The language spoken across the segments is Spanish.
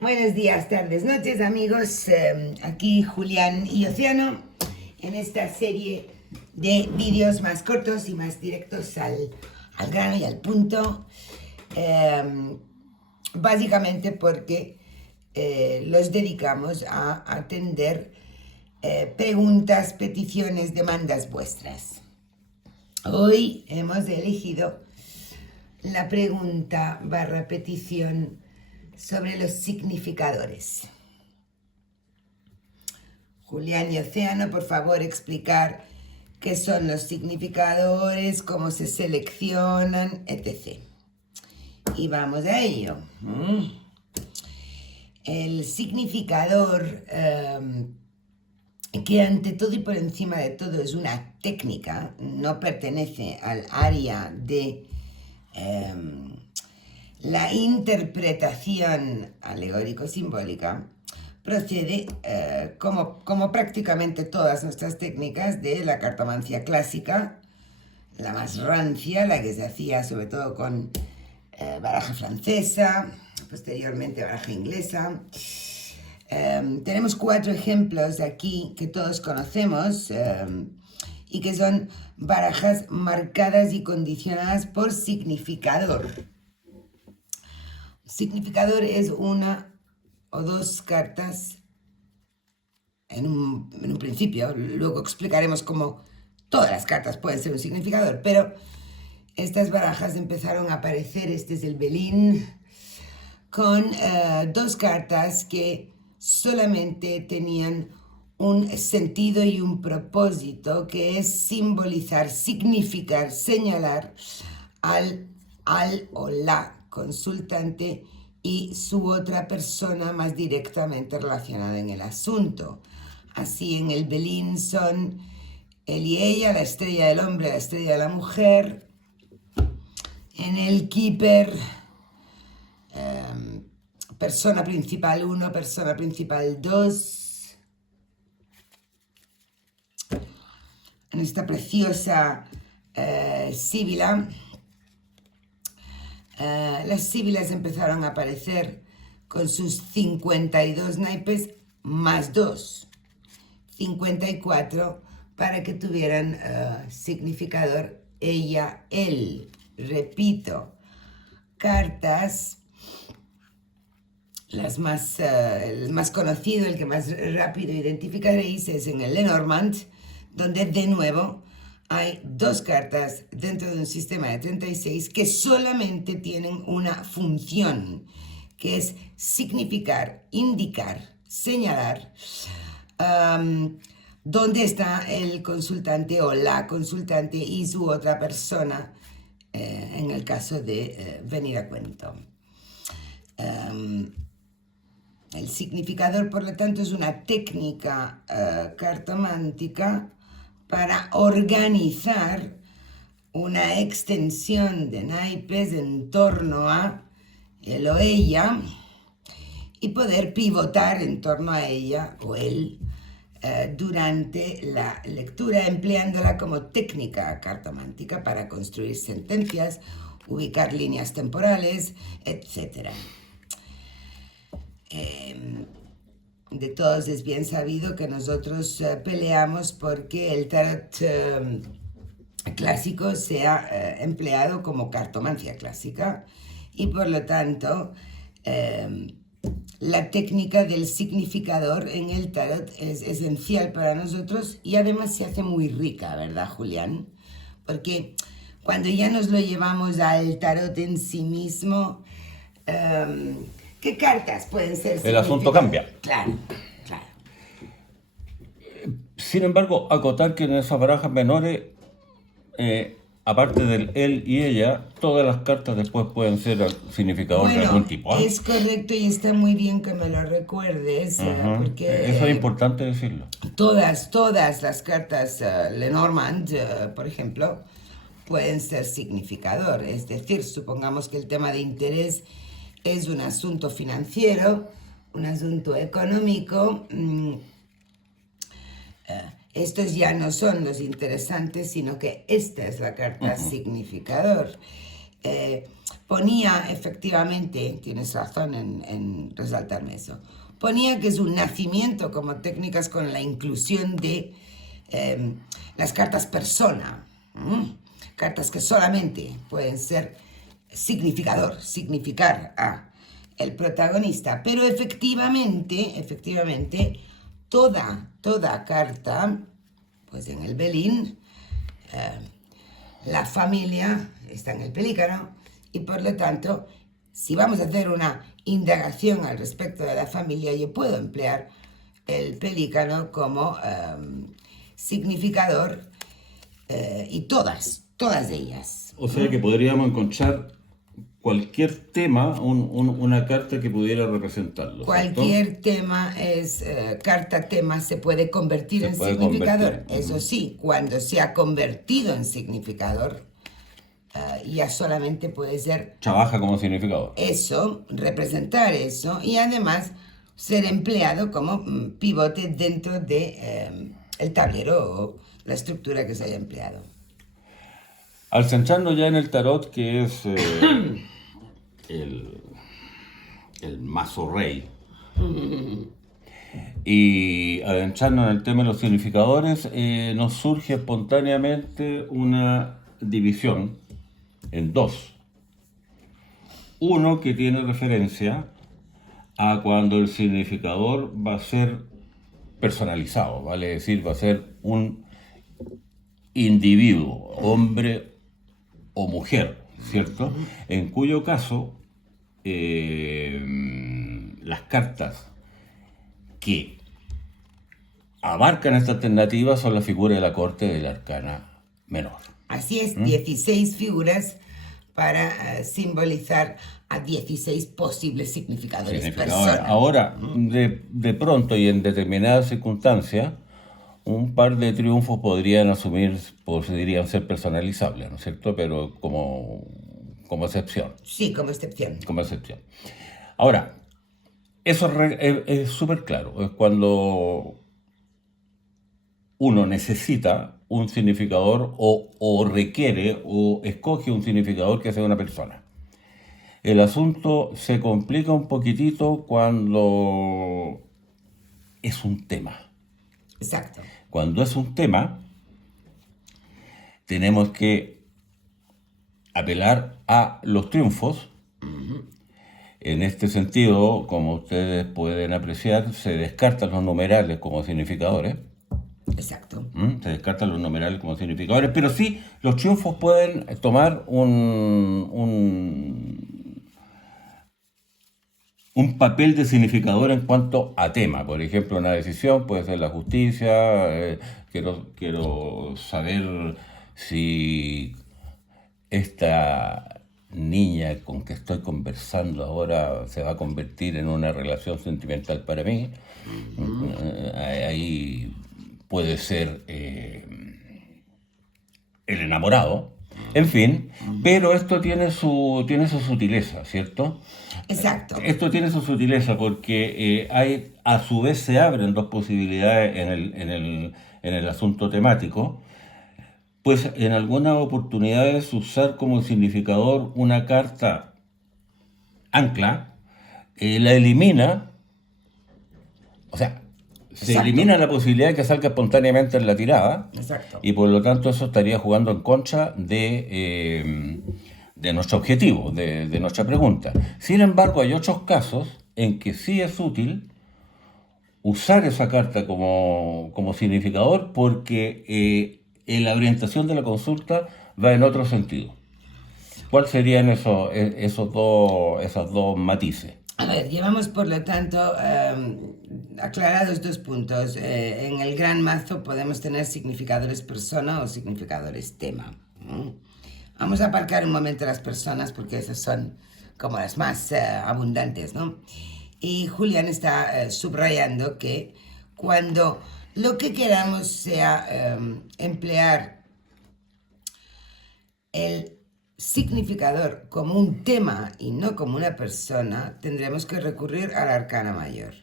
Buenos días, tardes, noches, amigos. Aquí Julián y Océano en esta serie de vídeos más cortos y más directos al grano y al punto. Básicamente porque los dedicamos a atender preguntas, peticiones, demandas vuestras. Hoy hemos elegido la pregunta / petición sobre los significadores. Julián y Océano, por favor, explicar qué son los significadores, cómo se seleccionan, etc. Y vamos a ello. El significador, que ante todo y por encima de todo es una técnica, no pertenece al área de la interpretación alegórico-simbólica, procede, como prácticamente todas nuestras técnicas, de la cartomancia clásica, la más rancia, la que se hacía sobre todo con baraja francesa, posteriormente baraja inglesa. Tenemos 4 ejemplos aquí que todos conocemos y que son barajas marcadas y condicionadas por significador. Significador es una o dos cartas en un principio. Luego explicaremos cómo todas las cartas pueden ser un significador, pero estas barajas empezaron a aparecer, este es el Belín, con 2 cartas que solamente tenían un sentido y un propósito, que es simbolizar, significar, señalar al o la consultante y su otra persona más directamente relacionada en el asunto. Así, en el Belín son él y ella, la estrella del hombre, la estrella de la mujer. En el Keeper, persona principal 1, persona principal 2. En esta preciosa síbila, las síbilas empezaron a aparecer con sus 52 naipes más 2, 54, para que tuvieran significador ella, él. Repito, cartas, el más conocido, el que más rápido identificaréis, es en el Lenormand, donde de nuevo hay 2 cartas dentro de un sistema de 36 que solamente tienen una función, que es significar, indicar, señalar dónde está el consultante o la consultante y su otra persona, en el caso de venir a cuento. El significador, por lo tanto, es una técnica cartomántica para organizar una extensión de naipes en torno a él o ella y poder pivotar en torno a ella o él durante la lectura, empleándola como técnica cartomántica para construir sentencias, ubicar líneas temporales, etc. De todos es bien sabido que nosotros peleamos porque el tarot clásico sea empleado como cartomancia clásica, y por lo tanto la técnica del significador en el tarot es esencial para nosotros, y además se hace muy rica, ¿verdad, Julián? Porque cuando ya nos lo llevamos al tarot en sí mismo, ¿qué cartas pueden ser? El asunto cambia. Claro, claro. Sin embargo, acotar que en esas barajas menores, aparte del él y ella, todas las cartas después pueden ser significadores de algún tipo. Es correcto, y está muy bien que me lo recuerdes, porque eso es importante decirlo. Todas las cartas Lenormand, por ejemplo, pueden ser significador. Es decir, supongamos que el tema de interés es un asunto financiero, un asunto económico. Estos ya no son los interesantes, sino que esta es la carta significador. ponía efectivamente, tienes razón en resaltarme eso, ponía que es un nacimiento como técnicas con la inclusión de las cartas persona, cartas que solamente pueden ser significar a el protagonista, pero efectivamente, toda carta, pues en el Belín, la familia está en el pelícano y por lo tanto, si vamos a hacer una indagación al respecto de la familia, yo puedo emplear el pelícano como significador y todas ellas. O sea que podríamos encontrar cualquier tema, una carta que pudiera representarlo. Cualquier ¿cierto? tema es carta-tema, se puede convertir en puede significador. convertir. Eso sí, cuando se ha convertido en significador, ya solamente puede ser Trabaja como significador. eso, representar eso y además ser empleado como pivote dentro de el tablero o la estructura que se haya empleado. Al centrarnos ya en el tarot, que es el mazo rey, y adentrarnos en el tema de los significadores, nos surge espontáneamente una división en dos. Uno que tiene referencia a cuando el significador va a ser personalizado, vale decir, va a ser un individuo, hombre o mujer, ¿cierto? En cuyo caso, las cartas que abarcan esta alternativa son la figura de la corte de la arcana menor. Así es, 16 figuras para simbolizar a 16 posibles significadores persona. Ahora, de pronto y en determinadas circunstancias, un par de triunfos podrían podrían ser personalizables, ¿no es cierto? Pero como excepción. Sí, como excepción. Como excepción. Ahora, eso es súper claro. Es cuando uno necesita un significador o requiere o escoge un significador que sea una persona. El asunto se complica un poquitito cuando es un tema. Exacto. Cuando es un tema, tenemos que apelar a los triunfos. En este sentido, como ustedes pueden apreciar, se descartan los numerales como significadores. Exacto. Se descartan los numerales como significadores, pero sí los triunfos pueden tomar un papel de significador en cuanto a tema. Por ejemplo, una decisión puede ser la justicia. Quiero saber si esta niña con que estoy conversando ahora se va a convertir en una relación sentimental para mí. Ahí puede ser el enamorado. En fin, pero esto tiene su sutileza, ¿cierto? Exacto. Esto tiene su sutileza porque a su vez se abren dos posibilidades en el asunto temático. Pues en algunas oportunidades usar como significador una carta ancla, la elimina, o sea, se Exacto. elimina la posibilidad de que salga espontáneamente en la tirada. Exacto. Y por lo tanto eso estaría jugando en contra de nuestro objetivo, de nuestra pregunta. Sin embargo, hay otros casos en que sí es útil usar esa carta como significador porque la orientación de la consulta va en otro sentido. ¿Cuáles serían esos dos matices? A ver, llevamos por lo tanto aclarados dos puntos. En el gran mazo podemos tener significadores persona o significadores tema. Vamos a aparcar un momento las personas porque esas son como las más abundantes, ¿no? Y Julián está subrayando que cuando lo que queramos sea emplear el significador como un tema y no como una persona, tendremos que recurrir a la arcana mayor.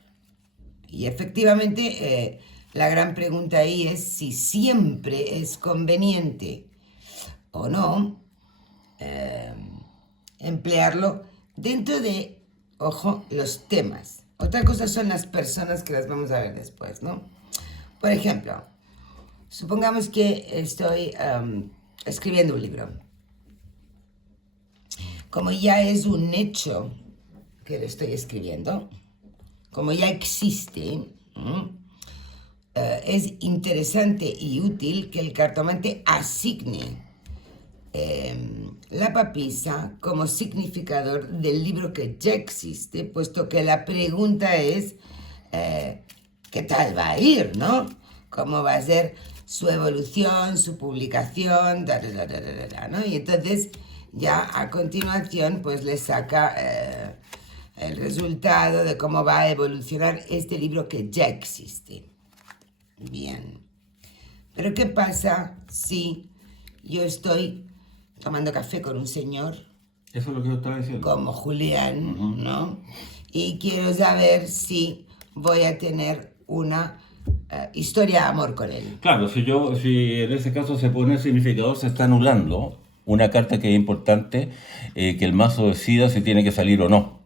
Y efectivamente, la gran pregunta ahí es si siempre es conveniente o no emplearlo dentro de, ojo, los temas. Otra cosa son las personas, que las vamos a ver después, ¿no? Por ejemplo, supongamos que estoy escribiendo un libro. Como ya es un hecho que lo estoy escribiendo, como ya existe, es interesante y útil que el cartomante asigne la papisa como significador del libro que ya existe, puesto que la pregunta es ¿qué tal va a ir, no? ¿Cómo va a ser su evolución, su publicación, ¿no? Y entonces ya a continuación pues le saca el resultado de cómo va a evolucionar este libro que ya existe. Bien. Pero ¿qué pasa si yo estoy tomando café con un señor? Eso es lo que yo estaba diciendo. Como Julián, ¿no? Y quiero saber si voy a tener una historia de amor con él. Claro, si en ese caso se pone el significador, se está anulando una carta que es importante, que el mazo decida si tiene que salir o no,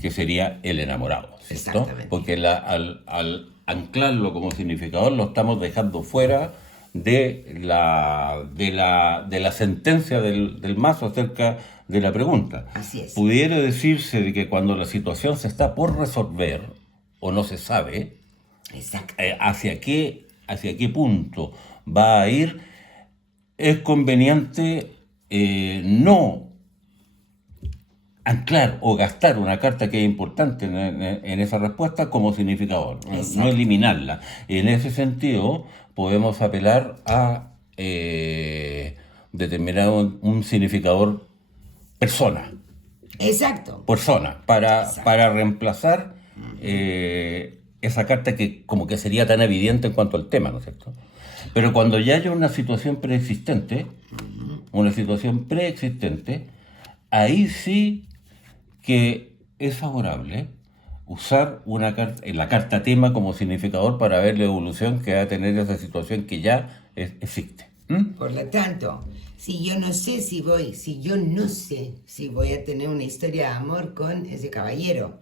que sería el enamorado, ¿cierto? Exactamente. Porque al anclarlo como significador lo estamos dejando fuera de la sentencia del mazo acerca de la pregunta. Así es. Pudiera decirse de que cuando la situación se está por resolver o no se sabe Exacto. hacia qué punto va a ir, es conveniente no anclar o gastar una carta que es importante en esa respuesta como significador, no eliminarla. En ese sentido, podemos apelar a determinar un significador persona. Exacto. Persona, para reemplazar esa carta que como que sería tan evidente en cuanto al tema, ¿no es cierto? Pero cuando ya haya una situación preexistente, ahí sí que es favorable usar la carta tema como significador para ver la evolución que va a tener esa situación que ya existe. Por lo tanto, si yo no sé si voy a tener una historia de amor con ese caballero,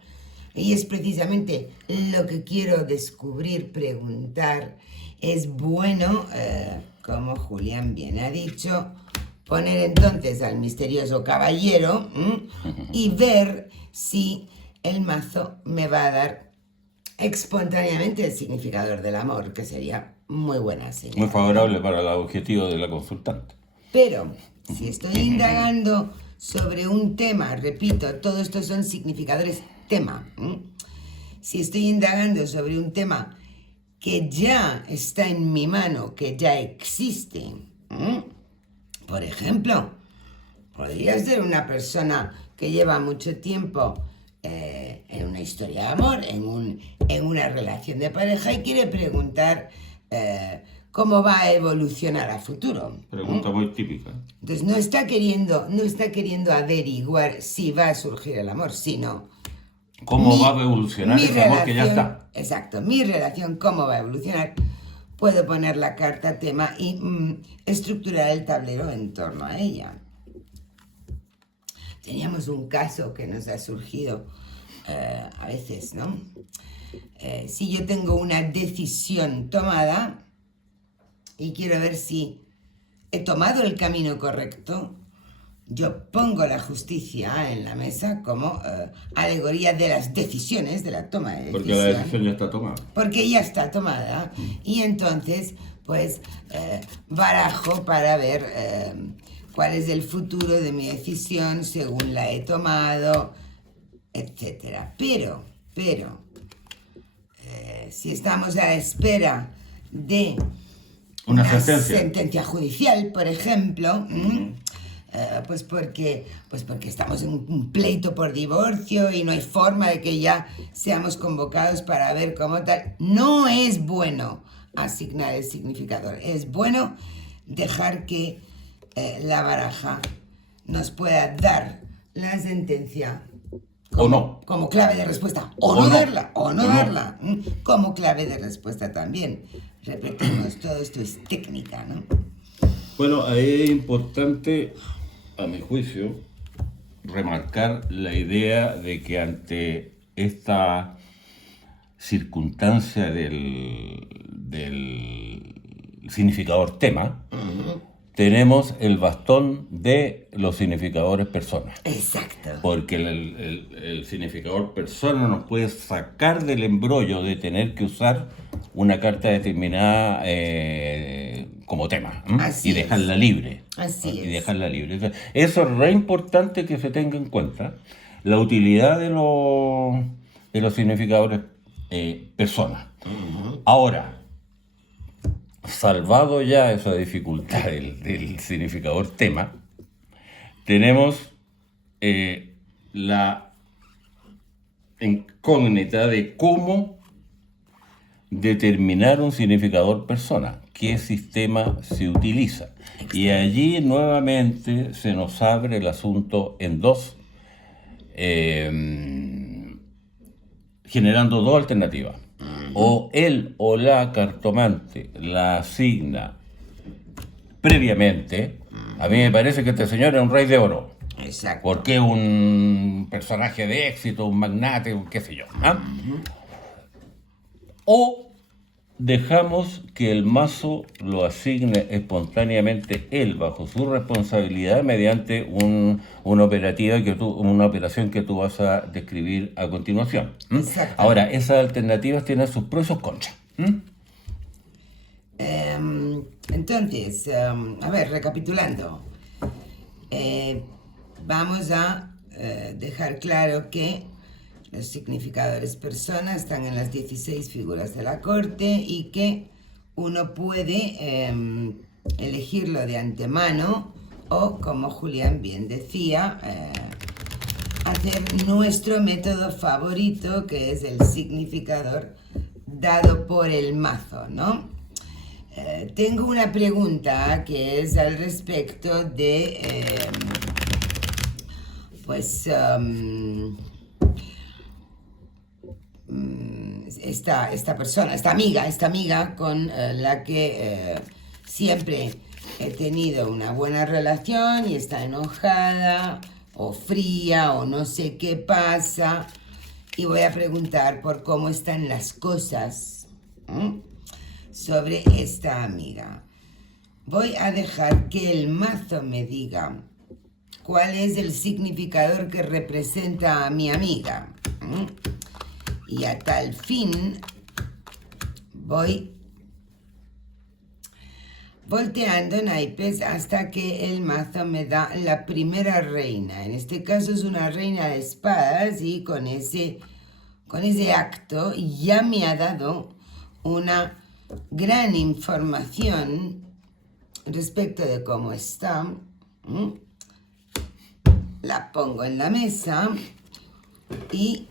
y es precisamente lo que quiero descubrir, preguntar, es bueno, como Julián bien ha dicho, poner entonces al misterioso caballero y ver si el mazo me va a dar espontáneamente el significador del amor, que sería muy buena señal. Muy favorable para el objetivo de la consultante. Pero si estoy indagando sobre un tema, repito, todo esto son significadores tema. Si estoy indagando sobre un tema que ya está en mi mano, que ya existe, por ejemplo, podría ser una persona que lleva mucho tiempo en una historia de amor, en una relación de pareja, y quiere preguntar cómo va a evolucionar a futuro. Pregunta muy típica. Entonces no está queriendo averiguar si va a surgir el amor, sino cómo va a evolucionar ese amor que ya está. Exacto, mi relación, cómo va a evolucionar. Puedo poner la carta tema y estructurar el tablero en torno a ella. Teníamos un caso que nos ha surgido a veces, ¿no? Si yo tengo una decisión tomada y quiero ver si he tomado el camino correcto, yo pongo la justicia en la mesa como alegoría de las decisiones, de la toma de decisión. Porque la decisión ya está tomada. Porque ya está tomada. Y entonces, pues, barajo para ver cuál es el futuro de mi decisión según la he tomado, etc. Pero, si estamos a la espera de una sentencia judicial, por ejemplo, pues porque estamos en un pleito por divorcio y no hay forma de que ya seamos convocados para ver cómo tal, no es bueno asignar el significador. Es bueno dejar que la baraja nos pueda dar la sentencia como clave de respuesta, o no darla, como clave de respuesta también. Repetimos, todo esto es técnica, ¿no? Bueno, ahí es importante, a mi juicio, remarcar la idea de que ante esta circunstancia del significador tema, tenemos el bastón de los significadores personas. Exacto. Porque el significador persona nos puede sacar del embrollo de tener que usar una carta determinada como tema, Así y dejarla libre. Así Y es. dejarla libre. Entonces, eso es re importante que se tenga en cuenta. La utilidad de los significadores personas. Ahora, salvado ya esa dificultad del significador tema, tenemos la incógnita de cómo determinar un significador persona, qué sistema se utiliza. Y allí nuevamente se nos abre el asunto en dos, generando dos alternativas. O él o la cartomante la asigna previamente. A mí me parece que este señor es un rey de oro. Exacto. Porque es un personaje de éxito, un magnate, un qué sé yo. O dejamos que el mazo lo asigne espontáneamente él, bajo su responsabilidad, mediante una operación que tú vas a describir a continuación. Exacto. Ahora, esas alternativas tienen sus pros y sus contras. Entonces, a ver, recapitulando, vamos a dejar claro que los significadores persona están en las 16 figuras de la corte y que uno puede elegirlo de antemano o, como Julián bien decía, hacer nuestro método favorito, que es el significador dado por el mazo, ¿no? Tengo una pregunta que es al respecto de, esta persona, esta amiga con la que siempre he tenido una buena relación y está enojada o fría o no sé qué pasa, y voy a preguntar por cómo están las cosas sobre esta amiga. Voy a dejar que el mazo me diga cuál es el significador que representa a mi amiga. Y a tal fin voy volteando naipes hasta que el mazo me da la primera reina. En este caso es una reina de espadas, y con ese acto ya me ha dado una gran información respecto de cómo está. La pongo en la mesa. Y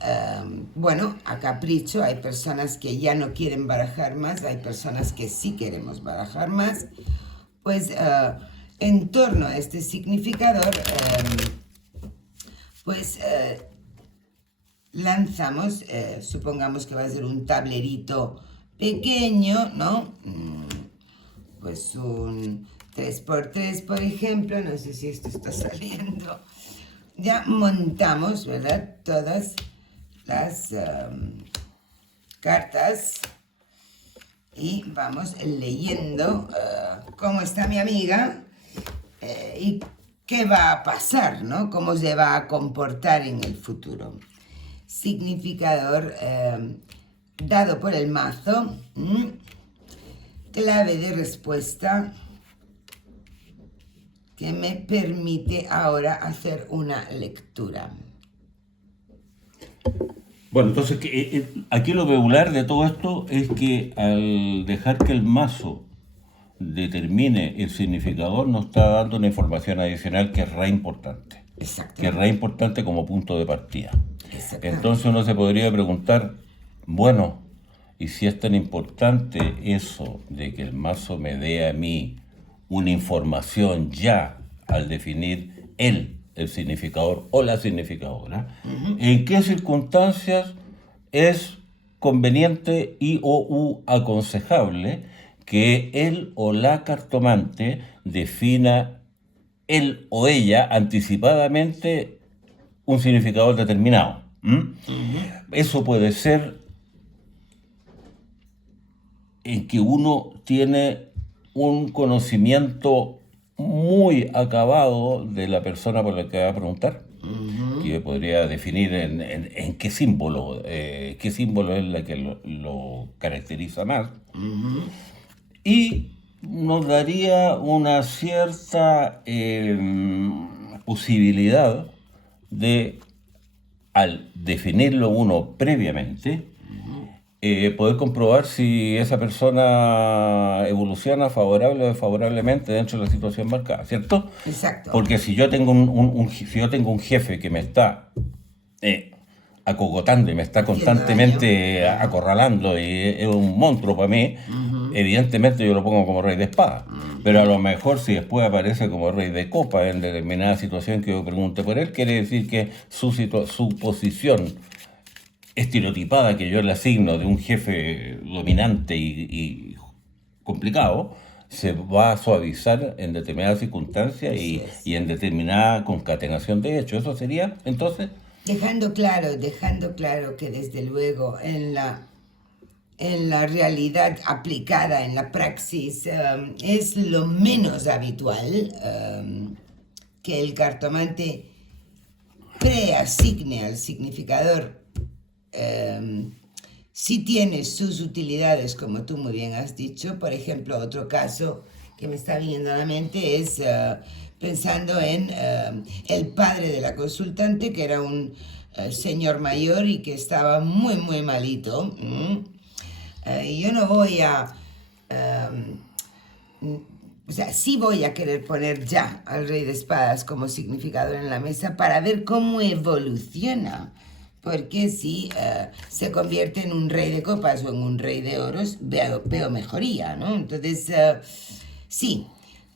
bueno, a capricho, hay personas que ya no quieren barajar más, hay personas que sí queremos barajar más. Pues en torno a este significador, lanzamos, supongamos que va a ser un tablerito pequeño, ¿no? Pues un 3x3, por ejemplo, no sé si esto está saliendo. Ya montamos, ¿verdad?, todas las cartas y vamos leyendo cómo está mi amiga y qué va a pasar, ¿no? Cómo se va a comportar en el futuro. Significador dado por el mazo. Clave de respuesta que me permite ahora hacer una lectura. Bueno, entonces aquí lo peculiar de todo esto es que al dejar que el mazo determine el significador, nos está dando una información adicional que es re importante. Exacto. Que es re importante como punto de partida. Exactamente. Entonces uno se podría preguntar, bueno, ¿y si es tan importante eso de que el mazo me dé a mí una información ya al definir el significador o la significadora? ¿En qué circunstancias es conveniente y o aconsejable que él o la cartomante defina él o ella anticipadamente un significador determinado. Eso puede ser en que uno tiene un conocimiento muy acabado de la persona por la que va a preguntar, que podría definir en qué símbolo es la que lo caracteriza más, y nos daría una cierta posibilidad de, al definirlo uno previamente, poder comprobar si esa persona evoluciona favorable o desfavorablemente dentro de la situación marcada, ¿cierto? Exacto. Porque si yo tengo si yo tengo un jefe que me está acogotando y me está constantemente acorralando y es un monstruo para mí, evidentemente yo lo pongo como rey de espada. Pero a lo mejor si después aparece como rey de copa en determinada situación que yo pregunte por él, quiere decir que su posición estereotipada que yo le asigno de un jefe dominante y complicado, se va a suavizar en determinadas circunstancias y en determinada concatenación de hechos. Eso sería, entonces... Dejando claro que desde luego en la realidad aplicada, en la praxis, es lo menos habitual que el cartomante preasigne al significador. Sí tiene sus utilidades, como tú muy bien has dicho. Por ejemplo, otro caso que me está viniendo a la mente es pensando en el padre de la consultante, que era un señor mayor y que estaba muy, muy malito. Y yo no voy a... o sea, sí voy a querer poner ya al rey de espadas como significador en la mesa para ver cómo evoluciona. Porque si se convierte en un rey de copas o en un rey de oros, veo mejoría, ¿no? Entonces, sí,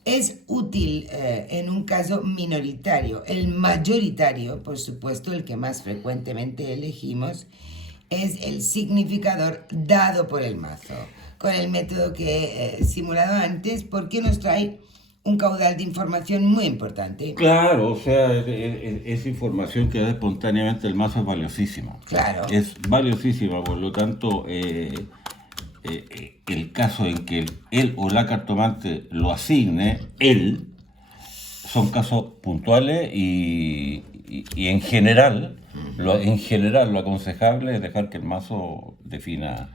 es útil en un caso minoritario. El mayoritario, por supuesto, el que más frecuentemente elegimos, es el significador dado por el mazo, con el método que he simulado antes, porque nos trae un caudal de información muy importante. Claro, o sea, es información que da espontáneamente el mazo es valiosísima. Claro. Es valiosísima, por lo tanto, el caso en que él o la cartomante lo asigne, son casos puntuales y en general, lo aconsejable es dejar que el mazo defina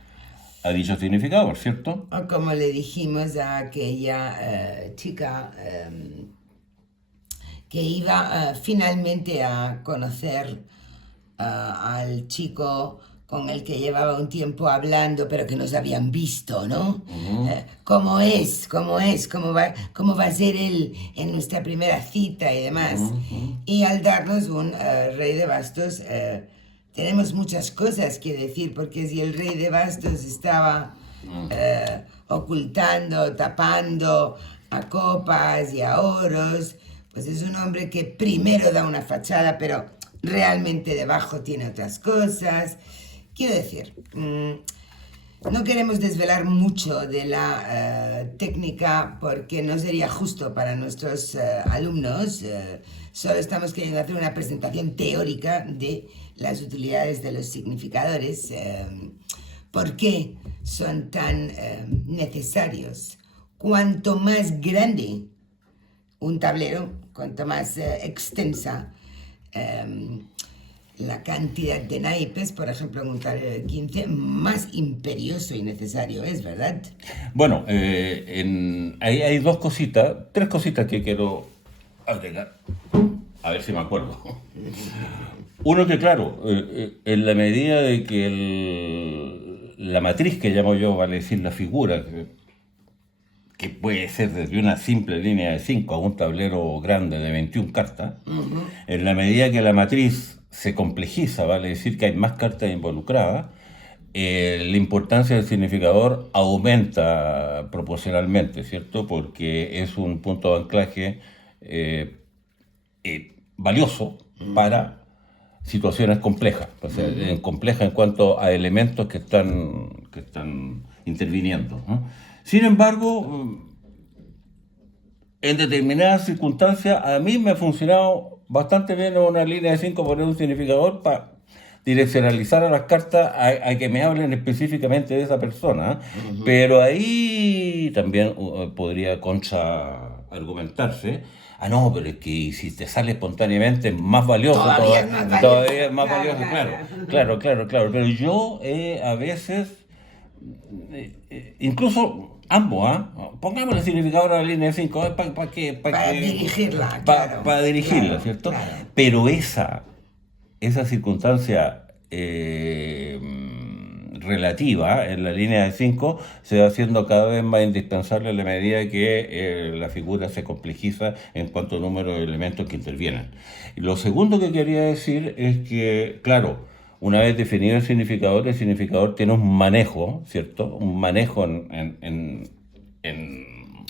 a dicho significador, ¿cierto? O como le dijimos a aquella chica que iba finalmente a conocer al chico con el que llevaba un tiempo hablando, pero que nos habían visto, ¿no? ¿Cómo va a ser él en nuestra primera cita y demás? Y al darnos un rey de bastos, tenemos muchas cosas que decir, porque si el rey de bastos estaba ocultando, tapando a copas y a oros, pues es un hombre que primero da una fachada, pero realmente debajo tiene otras cosas. Quiero decir, no queremos desvelar mucho de la técnica porque no sería justo para nuestros alumnos. Solo estamos queriendo hacer una presentación teórica de las utilidades de los significadores. ¿Por qué son tan necesarios? Cuanto más grande un tablero, cuanto más extensa la cantidad de naipes, por ejemplo, en un tablero de 15, más imperioso y necesario es, ¿verdad? Bueno, hay tres cositas que quiero agregar, a ver si me acuerdo. Uno que, claro, en la medida de que la matriz que llamo yo, vale decir la figura, que puede ser desde una simple línea de 5 a un tablero grande de 21 cartas, en la medida que la matriz se complejiza, vale decir que hay más cartas involucradas, la importancia del significador aumenta proporcionalmente, ¿cierto? Porque es un punto de anclaje valioso para situaciones complejas, o sea, complejas en cuanto a elementos que están interviniendo, ¿no? Sin embargo, en determinadas circunstancias a mí me ha funcionado bastante bien en una línea de 5 poner un significador para direccionalizar a las cartas a que me hablen específicamente de esa persona. Pero ahí también podría contra argumentarse. Ah, no, pero es que si te sale espontáneamente es más valioso. Todavía es más valioso. Todavía es más Claro, valioso, claro. claro. Pero yo a veces, incluso ambos, pongamos el significador a la línea de 5 Para dirigirla, claro. para dirigirla, Claro, ¿cierto? claro. Pero esa circunstancia relativa en la línea de 5 se va haciendo cada vez más indispensable a la medida que la figura se complejiza en cuanto al número de elementos que intervienen. Y lo segundo que quería decir es que, claro, una vez definido el significador tiene un manejo, ¿cierto? Un manejo En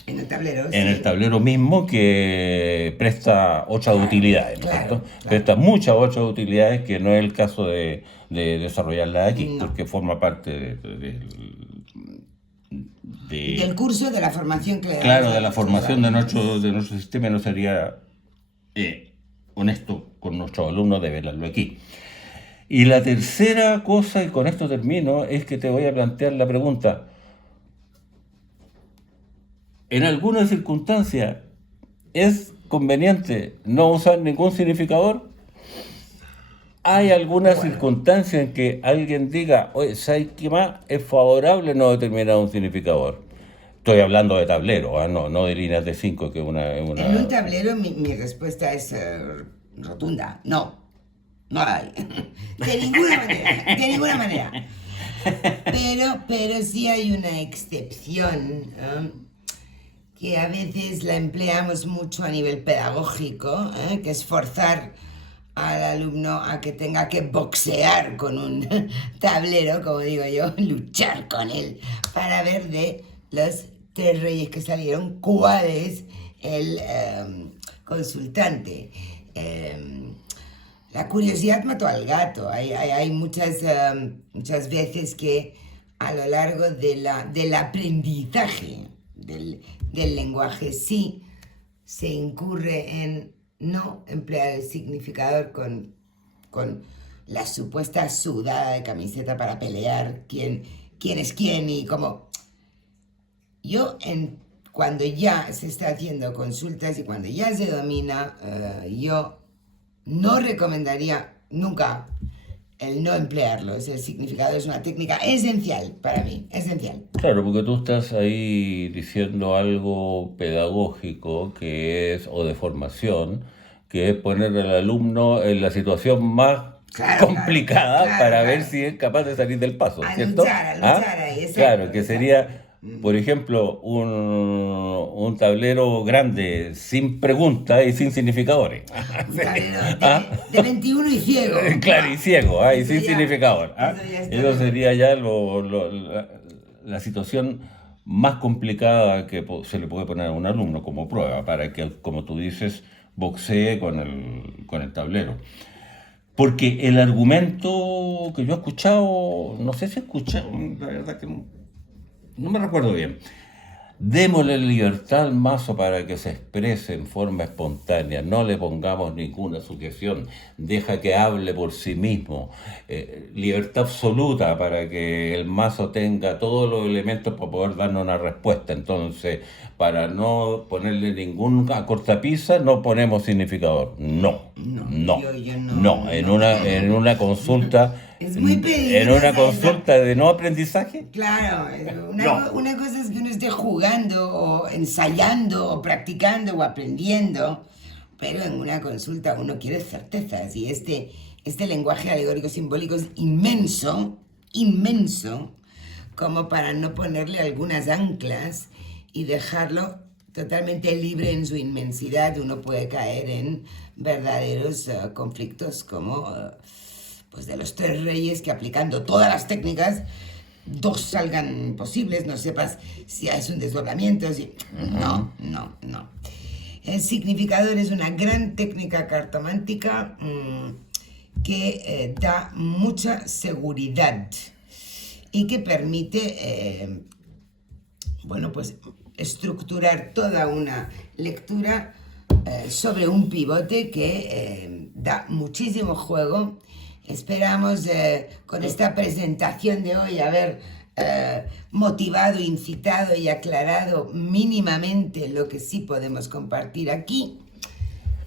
el tablero, en sí. el tablero mismo que presta otras utilidades, ¿no es claro, cierto? claro. Presta muchas otras utilidades que no es el caso de desarrollarlas aquí, No. porque forma parte Del curso, de la formación que le damos claro, a de la nuestros formación de alumnos. nuestro sistema. No sería honesto con nuestros alumnos de verlo aquí. Y la tercera cosa, y con esto termino, es que te voy a plantear la pregunta. En algunas circunstancias, ¿es conveniente no usar ningún significador? ¿Hay alguna circunstancia en que alguien diga, oye, ¿sabes qué más? Es favorable no determinar un significador. Estoy hablando de tablero, no de líneas de 5, que es una... En un tablero mi respuesta es rotunda. No. No hay. De ninguna manera. De ninguna manera. Pero sí hay una excepción, que a veces la empleamos mucho a nivel pedagógico, que es forzar al alumno a que tenga que boxear con un tablero, como digo yo, luchar con él, para ver de los 3 reyes que salieron cuál es el consultante. La curiosidad mató al gato. Hay muchas veces que a lo largo del aprendizaje del lenguaje sí se incurre en no emplear el significador con la supuesta sudada de camiseta para pelear quién es quién y cómo. Cuando ya se está haciendo consultas y cuando ya se domina, yo no recomendaría nunca el no emplearlo. El significado es una técnica esencial para mí, esencial. Claro, porque tú estás ahí diciendo algo pedagógico que es, o de formación, que es poner al alumno en la situación más complicada para ver si es capaz de salir del paso, ¿cierto? A luchar ahí, exacto. Claro, que sería, por ejemplo, un tablero grande sin preguntas y sin significadores. Un tablero de 21 y ciego. Claro, y ciego, y sin ya- significador. eso ya está Eso bien. sería ya la situación más complicada que se le puede poner a un alumno como prueba, para que, como tú dices, boxee con el tablero. Porque el argumento que yo he escuchado, no sé si he escuchado, la verdad que no me recuerdo bien. Démosle libertad al mazo para que se exprese en forma espontánea, no le pongamos ninguna sujeción, deja que hable por sí mismo, libertad absoluta para que el mazo tenga todos los elementos para poder darnos una respuesta. Entonces, para no ponerle ningún cortapisa, no ponemos significador. No. En una consulta... Es muy peligrosa ¿En una esa. consulta de no aprendizaje? Claro, No. una cosa es que uno esté jugando o ensayando o practicando o aprendiendo, pero en una consulta uno quiere certezas y este lenguaje alegórico simbólico es inmenso, como para no ponerle algunas anclas y dejarlo totalmente libre en su inmensidad. Uno puede caer en verdaderos conflictos como... pues de los 3 reyes, que aplicando todas las técnicas, 2 salgan posibles, no sepas si es un desdoblamiento, si... No. El significador es una gran técnica cartomántica que da mucha seguridad y que permite, pues estructurar toda una lectura sobre un pivote que da muchísimo juego. Esperamos con esta presentación de hoy haber motivado, incitado y aclarado mínimamente lo que sí podemos compartir aquí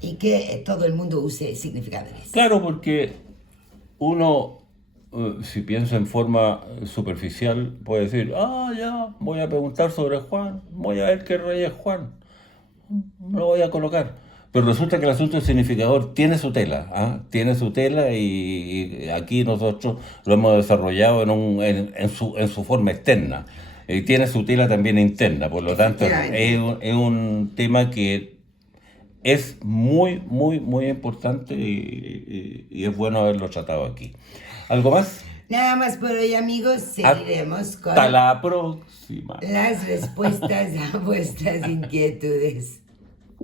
y que todo el mundo use significadores. Claro, porque uno, si piensa en forma superficial, puede decir, ya, voy a preguntar sobre Juan, voy a ver qué rey es Juan, lo voy a colocar. Pero resulta que el asunto del significador tiene su tela, tiene su tela y aquí nosotros lo hemos desarrollado en su forma externa. Tiene su tela también interna, por lo tanto es un tema que es muy, muy, muy importante y es bueno haberlo tratado aquí. ¿Algo más? Nada más por hoy, amigos. Seguiremos con Hasta la próxima. las respuestas a vuestras inquietudes.